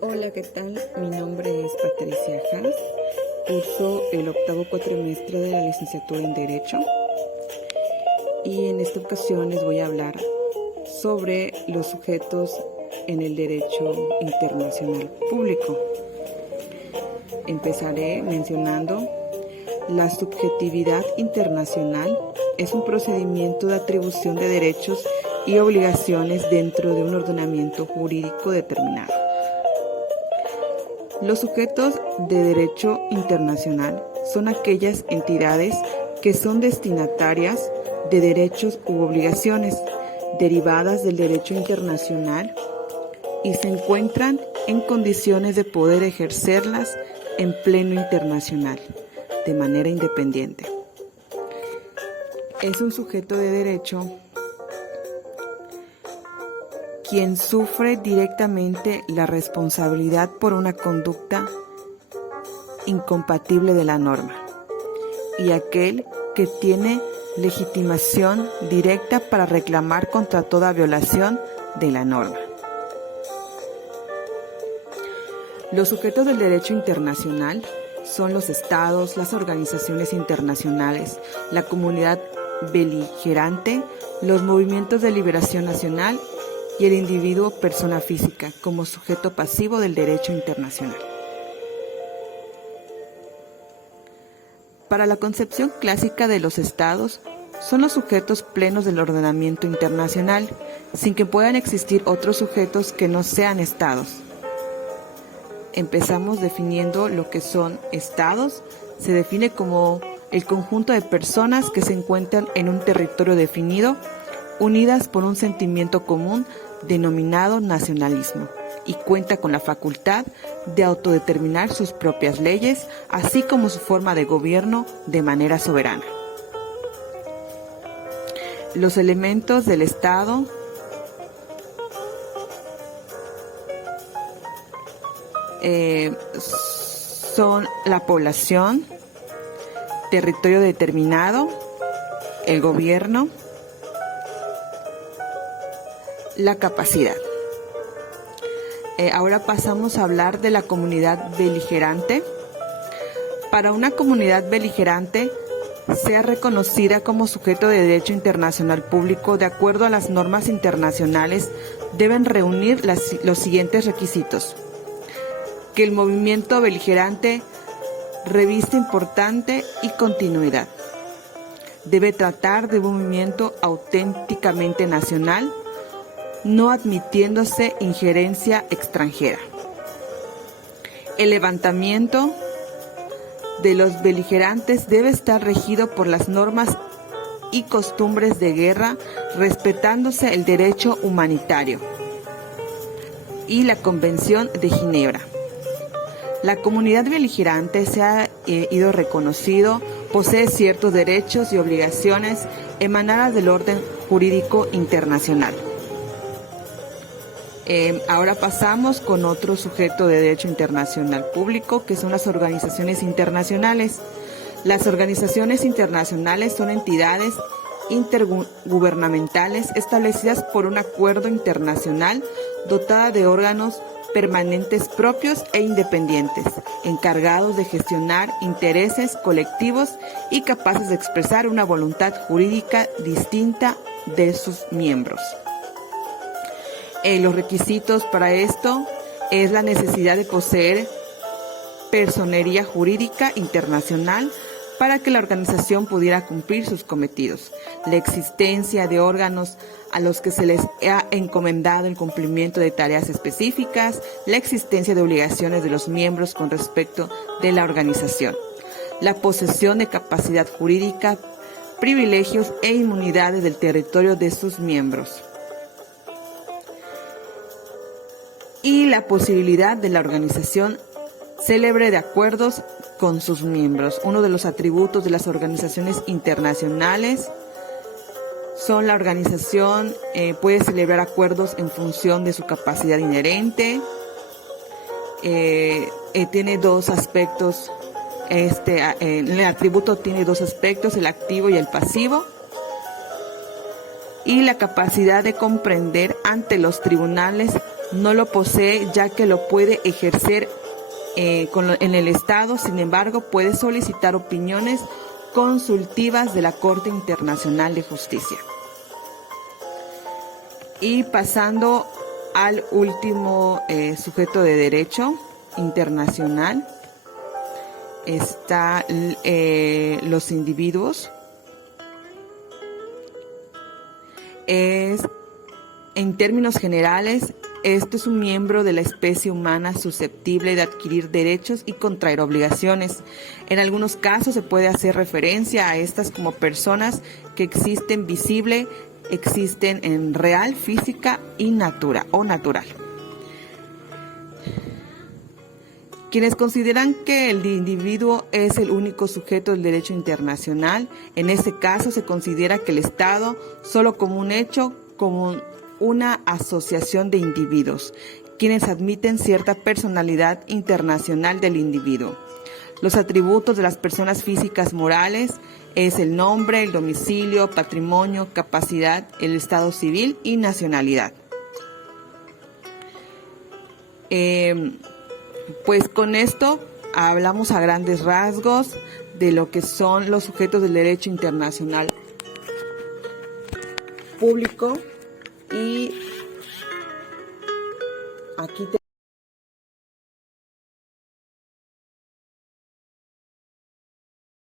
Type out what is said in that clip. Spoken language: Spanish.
Hola, ¿qué tal? Mi nombre es Patricia Haas, curso el octavo cuatrimestre de la licenciatura en Derecho y en esta ocasión les voy a hablar sobre los sujetos en el derecho internacional público. Empezaré mencionando la subjetividad internacional. Es un procedimiento de atribución de derechos y obligaciones dentro de un ordenamiento jurídico determinado. Los sujetos de derecho internacional son aquellas entidades que son destinatarias de derechos u obligaciones derivadas del derecho internacional y se encuentran en condiciones de poder ejercerlas en pleno internacional, de manera independiente. Es un sujeto de derecho quien sufre directamente la responsabilidad por una conducta incompatible de la norma, y aquel que tiene legitimación directa para reclamar contra toda violación de la norma. Los sujetos del derecho internacional son los estados, las organizaciones internacionales, la comunidad beligerante, los movimientos de liberación nacional y el individuo persona física como sujeto pasivo del derecho internacional. Para la concepción clásica de los estados, son los sujetos plenos del ordenamiento internacional, sin que puedan existir otros sujetos que no sean estados. Empezamos definiendo lo que son estados. Se define como el conjunto de personas que se encuentran en un territorio definido, unidas por un sentimiento común denominado nacionalismo, y cuenta con la facultad de autodeterminar sus propias leyes, así como su forma de gobierno de manera soberana. Los elementos del Estado son la población, territorio determinado, el gobierno, la capacidad. Ahora pasamos a hablar de la comunidad beligerante. Para una comunidad beligerante, sea reconocida como sujeto de derecho internacional público de acuerdo a las normas internacionales, deben reunir los siguientes requisitos: que el movimiento beligerante reviste importante y continuidad. Debe tratar de un movimiento auténticamente nacional, no admitiéndose injerencia extranjera. El levantamiento de los beligerantes debe estar regido por las normas y costumbres de guerra, respetándose el derecho humanitario y la Convención de Ginebra. La comunidad beligerante, se ha ido reconocido, posee ciertos derechos y obligaciones emanadas del orden jurídico internacional. Ahora pasamos con otro sujeto de derecho internacional público, que son las organizaciones internacionales. Las organizaciones internacionales son entidades intergubernamentales establecidas por un acuerdo internacional, dotadas de órganos permanentes propios e independientes, encargados de gestionar intereses colectivos y capaces de expresar una voluntad jurídica distinta de sus miembros. Los requisitos para esto es la necesidad de poseer personería jurídica internacional para que la organización pudiera cumplir sus cometidos, la existencia de órganos a los que se les ha encomendado el cumplimiento de tareas específicas, la existencia de obligaciones de los miembros con respecto de la organización, la posesión de capacidad jurídica, privilegios e inmunidades del territorio de sus miembros, y la posibilidad de la organización célebre de acuerdos con sus miembros. Uno de los atributos de las organizaciones internacionales son la organización puede celebrar acuerdos en función de su capacidad inherente. Tiene dos aspectos. El atributo tiene dos aspectos: el activo y el pasivo. Y la capacidad de comprender ante los tribunales no lo posee, ya que lo puede ejercer en el Estado. Sin embargo, puede solicitar opiniones consultivas de la Corte Internacional de Justicia. Y pasando al último sujeto de derecho internacional, está los individuos. En términos generales, esto es un miembro de la especie humana susceptible de adquirir derechos y contraer obligaciones. En algunos casos se puede hacer referencia a estas como personas que existen visible, existen en real, física y natural. Quienes consideran que el individuo es el único sujeto del derecho internacional, en ese caso se considera que el Estado, solo como un hecho, como una asociación de individuos, quienes admiten cierta personalidad internacional del individuo. Los atributos de las personas físicas morales es el nombre, el domicilio, patrimonio, capacidad, el estado civil y nacionalidad. Pues con esto hablamos a grandes rasgos de lo que son los sujetos del derecho internacional público, y aquí